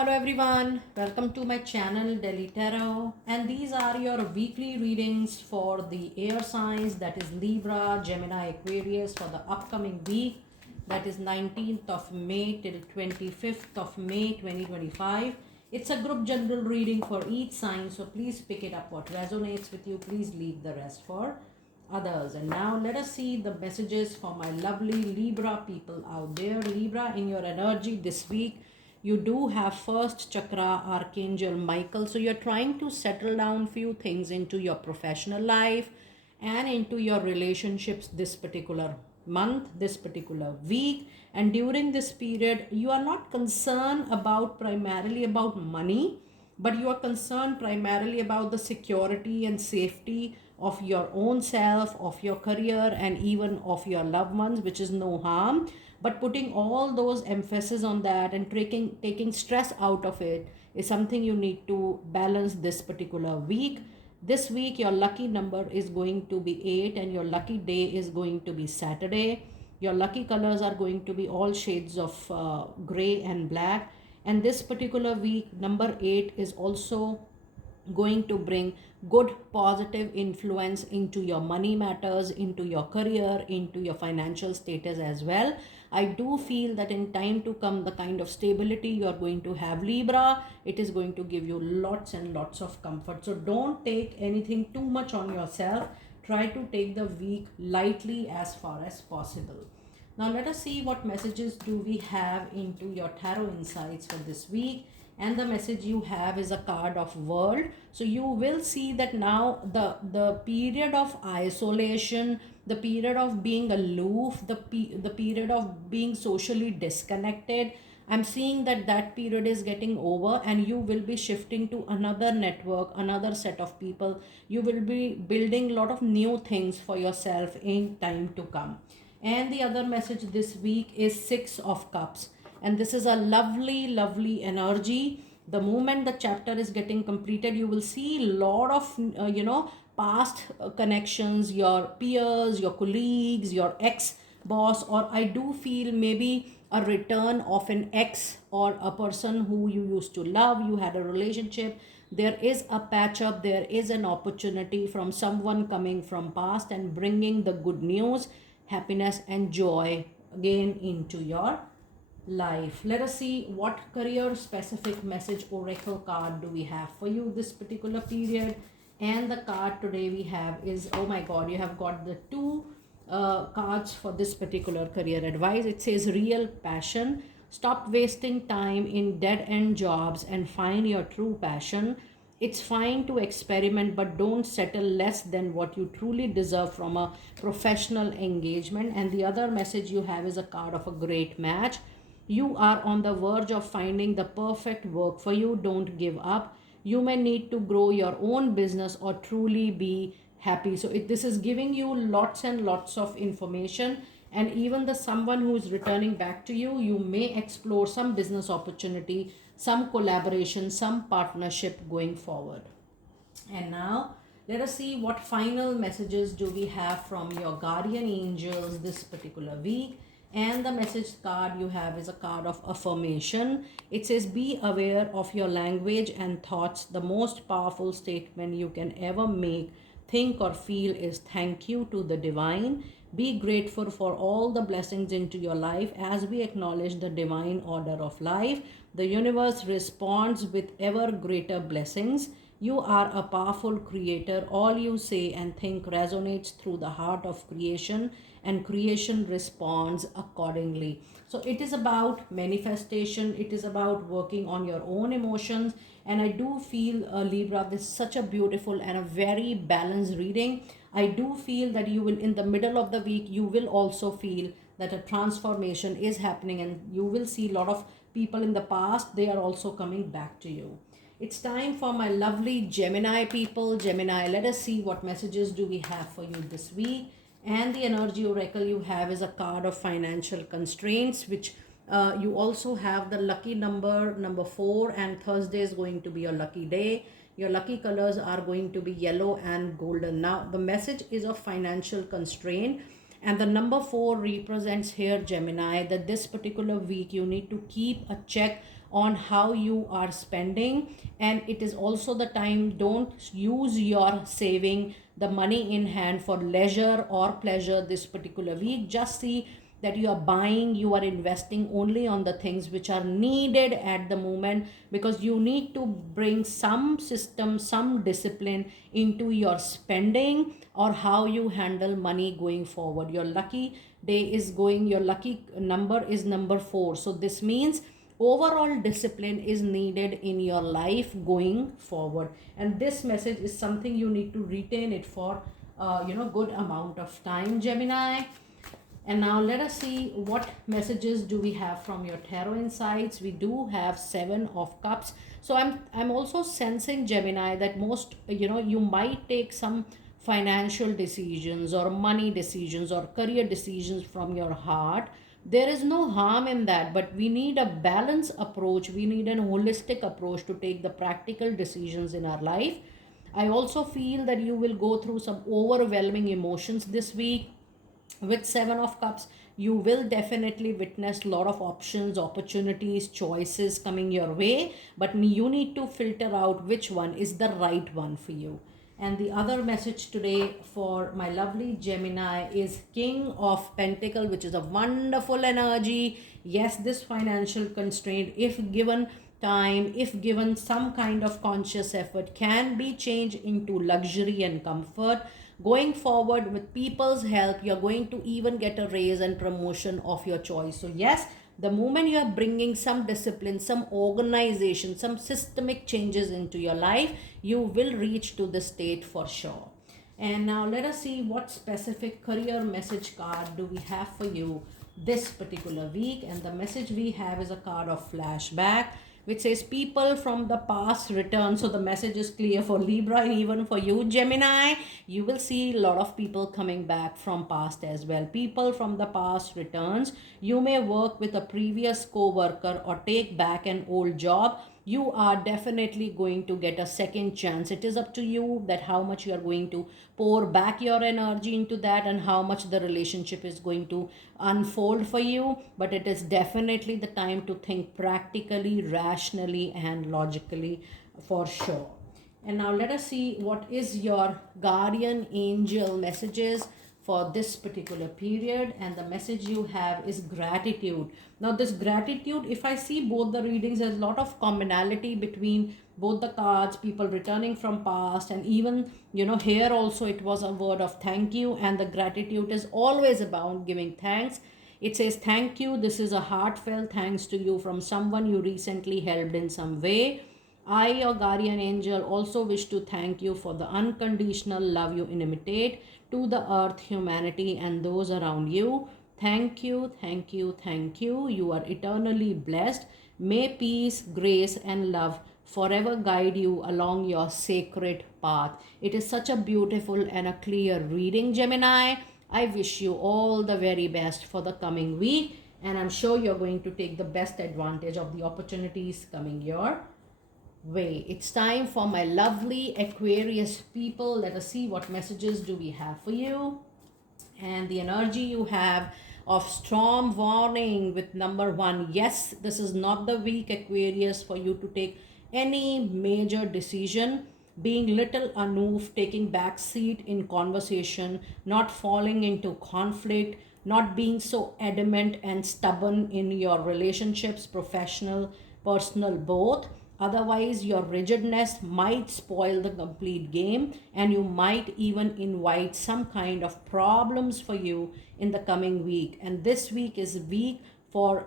Hello everyone, welcome to my channel Delhi Tarot, and these are your weekly readings for the air signs, that is Libra, Gemini, Aquarius, for the upcoming week, that is 19th of May till 25th of May 2025. It's a group general reading for each sign, so please pick it up what resonates with you. Please leave the rest for others. And now let us see the messages for my lovely Libra people out there. Libra, in your energy this week, you do have first chakra archangel Michael, so you're trying to settle down few things into your professional life and into your relationships this particular month, this particular week. And during this period you are not concerned about primarily about money, but you are concerned primarily about the security and safety of your own self, of your career, and even of your loved ones, which is no harm. But putting all those emphasis on that and taking stress out of it is something you need to balance this particular week. This week your lucky number is going to be 8 and your lucky day is going to be Saturday. Your lucky colors are going to be all shades of gray and black. And this particular week, number 8 is also going to bring good positive influence into your money matters, into your career, into your financial status as well. I do feel that in time to come, the kind of stability you are going to have, Libra, it is going to give you lots and lots of comfort. So don't take anything too much on yourself. Try to take the week lightly as far as possible. Now let us see what messages do we have into your tarot insights for this week. And the message you have is a card of world. So you will see that now the period of isolation, the period of being aloof, the period of being socially disconnected, I'm seeing that period is getting over and you will be shifting to another network, another set of people. You will be building a lot of new things for yourself in time to come. And the other message this week is 6 of Cups. And this is a lovely energy. The moment the chapter is getting completed, you will see a lot of past connections, your peers, your colleagues, your ex boss, or I do feel maybe a return of an ex or a person who you used to love, you had a relationship. There is a patch up, there is an opportunity from someone coming from past and bringing the good news, happiness and joy again into your life. Let us see what career specific message oracle card do we have for you this particular period. And the card today we have is, oh my god, you have got the two cards for this particular career advice. It says real passion. Stop wasting time in dead end jobs and find your true passion. It's fine to experiment, but don't settle less than what you truly deserve from a professional engagement. And the other message you have is a card of a great match. You are on the verge of finding the perfect work for you. Don't give up. You may need to grow your own business or truly be happy. So this is giving you lots and lots of information. And even the someone who is returning back to you, you may explore some business opportunity, some collaboration, some partnership going forward. And now let us see what final messages do we have from your guardian angels this particular week. And the message card you have is a card of affirmation. It says, be aware of your language and thoughts. The most powerful statement you can ever make, think or feel is thank you to the divine. Be grateful for all the blessings into your life. As we acknowledge the divine order of life, the universe responds with ever greater blessings. You are a powerful creator. All you say and think resonates through the heart of creation, and creation responds accordingly. So it is about manifestation, it is about working on your own emotions. And I do feel, Libra, this is such a beautiful and a very balanced reading. I do feel that you will, in the middle of the week, you will also feel that a transformation is happening, and you will see a lot of people in the past, they are also coming back to you. It's time for my lovely Gemini people. Gemini, let us see what messages do we have for you this week. And the energy oracle you have is a card of financial constraints, which you also have the lucky number 4, and Thursday is going to be your lucky day. Your lucky colors are going to be yellow and golden. Now the message is of financial constraint, and the number 4 represents here, Gemini, that this particular week you need to keep a check on how you are spending. And it is also the time, don't use your saving the money in hand for leisure or pleasure this particular week. Just see that you are buying, you are investing only on the things which are needed at the moment, because you need to bring some system, some discipline into your spending or how you handle money going forward. Your lucky day is going, your lucky number is number 4. So this means overall discipline is needed in your life going forward, and this message is something you need to retain it for good amount of time, Gemini. And now let us see what messages do we have from your tarot insights. We do have 7 of Cups. So I'm also sensing, Gemini, that most you might take some financial decisions or money decisions or career decisions from your heart. There is no harm in that, but we need a balanced approach. We need an holistic approach to take the practical decisions in our life. I also feel that you will go through some overwhelming emotions this week. With 7 of Cups, you will definitely witness a lot of options, opportunities, choices coming your way, but you need to filter out which one is the right one for you. And the other message today for my lovely Gemini is King of Pentacle, which is a wonderful energy. Yes, this financial constraint, if given time, if given some kind of conscious effort, can be changed into luxury and comfort. Going forward, with people's help, you're going to even get a raise and promotion of your choice. So yes, the moment you are bringing some discipline, some organization, some systemic changes into your life, you will reach to the state for sure. And now let us see what specific career message card do we have for you this particular week. And the message we have is a card of flashback, which says people from the past return. So the message is clear for Libra, and even for you, Gemini. You will see a lot of people coming back from past as well. People from the past returns. You may work with a previous co-worker or take back an old job. You are definitely going to get a second chance. It is up to you that how much you are going to pour back your energy into that and how much the relationship is going to unfold for you. But it is definitely the time to think practically, rationally, and logically for sure. And now let us see what is your guardian angel messages for this particular period. And the message you have is gratitude. Now this gratitude, if I see both the readings, there's a lot of commonality between both the cards, people returning from past, and even here also it was a word of thank you, and the gratitude is always about giving thanks. It says thank you, this is a heartfelt thanks to you from someone you recently helped in some way. I, your guardian angel, also wish to thank you for the unconditional love you imitate to the earth, humanity, and those around you. Thank you, thank you, thank you. You are eternally blessed. May peace, grace, and love forever guide you along your sacred path. It is such a beautiful and a clear reading, Gemini. I wish you all the very best for the coming week, and I'm sure you're going to take the best advantage of the opportunities coming your way. It's time for my lovely Aquarius people. Let us see what messages do we have for you. And the energy you have of storm warning with number 1. Yes, this is not the week, Aquarius, for you to take any major decision. Being little aloof, taking back seat in conversation, not falling into conflict, not being so adamant and stubborn in your relationships, professional, personal, both. Otherwise, your rigidness might spoil the complete game, and you might even invite some kind of problems for you in the coming week. And this week is a week for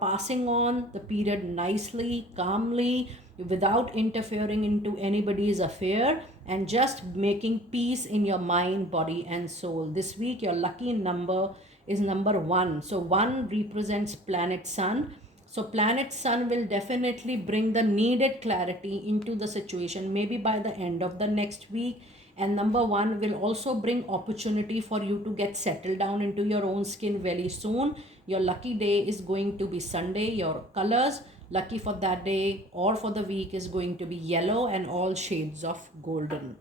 passing on the period nicely, calmly, without interfering into anybody's affair, and just making peace in your mind, body, and soul. This week, your lucky number is number 1. So 1 represents planet Sun. So planet Sun will definitely bring the needed clarity into the situation, maybe by the end of the next week. And number 1 will also bring opportunity for you to get settled down into your own skin very soon. Your lucky day is going to be Sunday. Your colors lucky for that day or for the week is going to be yellow and all shades of golden.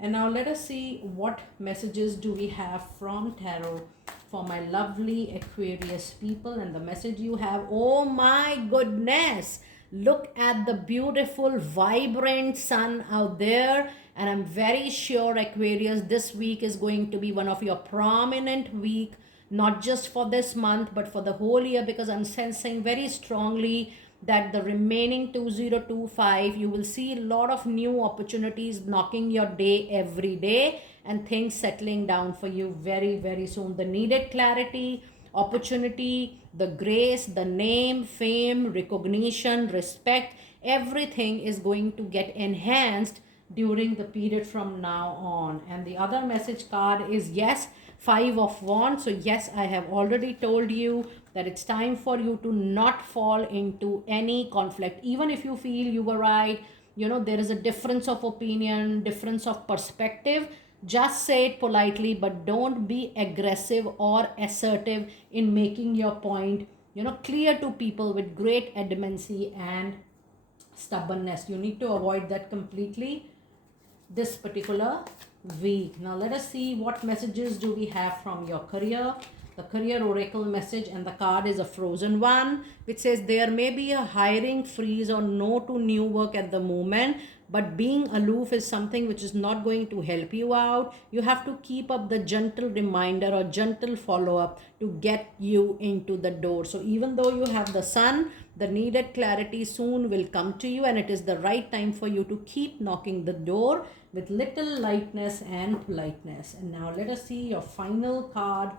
And now let us see what messages do we have from tarot for my lovely Aquarius people. And the message you have, oh my goodness, look at the beautiful vibrant sun out there. And I'm very sure Aquarius, this week is going to be one of your prominent week, not just for this month but for the whole year, because I'm sensing very strongly that the remaining 2025 you will see a lot of new opportunities knocking your day every day, and things settling down for you very very soon. The needed clarity, opportunity, the grace, the name, fame, recognition, respect, everything is going to get enhanced during the period from now on. And the other message card is, yes, Five of Wands. So yes, I have already told you that it's time for you to not fall into any conflict. Even if you feel you were right, there is a difference of opinion, difference of perspective, just say it politely, but don't be aggressive or assertive in making your point clear to people with great adamancy and stubbornness. You need to avoid that completely this particular week. Now let us see what messages do we have from your career. The career oracle message, and the card is a frozen one, which says there may be a hiring freeze or no to new work at the moment, but being aloof is something which is not going to help you out. You have to keep up the gentle reminder or gentle follow up to get you into the door. So even though you have the sun, the needed clarity soon will come to you, and it is the right time for you to keep knocking the door with little lightness and politeness. And now let us see your final card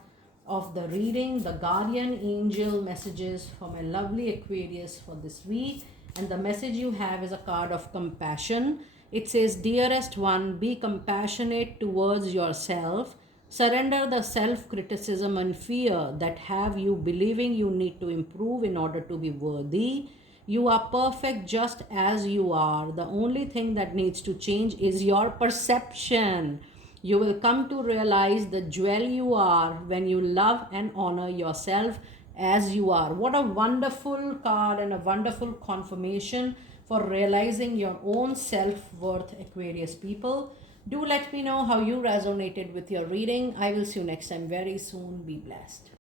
of the reading, the guardian angel messages for my lovely Aquarius for this week. And the message you have is a card of compassion. It says, dearest one, be compassionate towards yourself. Surrender the self-criticism and fear that have you believing you need to improve in order to be worthy. You are perfect just as you are. The only thing that needs to change is your perception. You will come to realize the jewel you are when you love and honor yourself as you are. What a wonderful card and a wonderful confirmation for realizing your own self-worth, Aquarius people. Do let me know how you resonated with your reading. I will see you next time very soon. Be blessed.